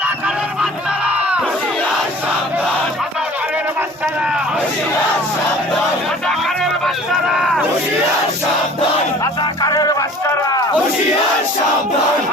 রাজাকারের বাচ্চারা হুঁশিয়ার সাবধান, রাজাকারের বাচ্চারা হুঁশিয়ার সাবধান, রাজাকারের বাচ্চারা হুঁশিয়ার সাবধান, রাজাকারের বাচ্চারা হুঁশিয়ার সাবধান।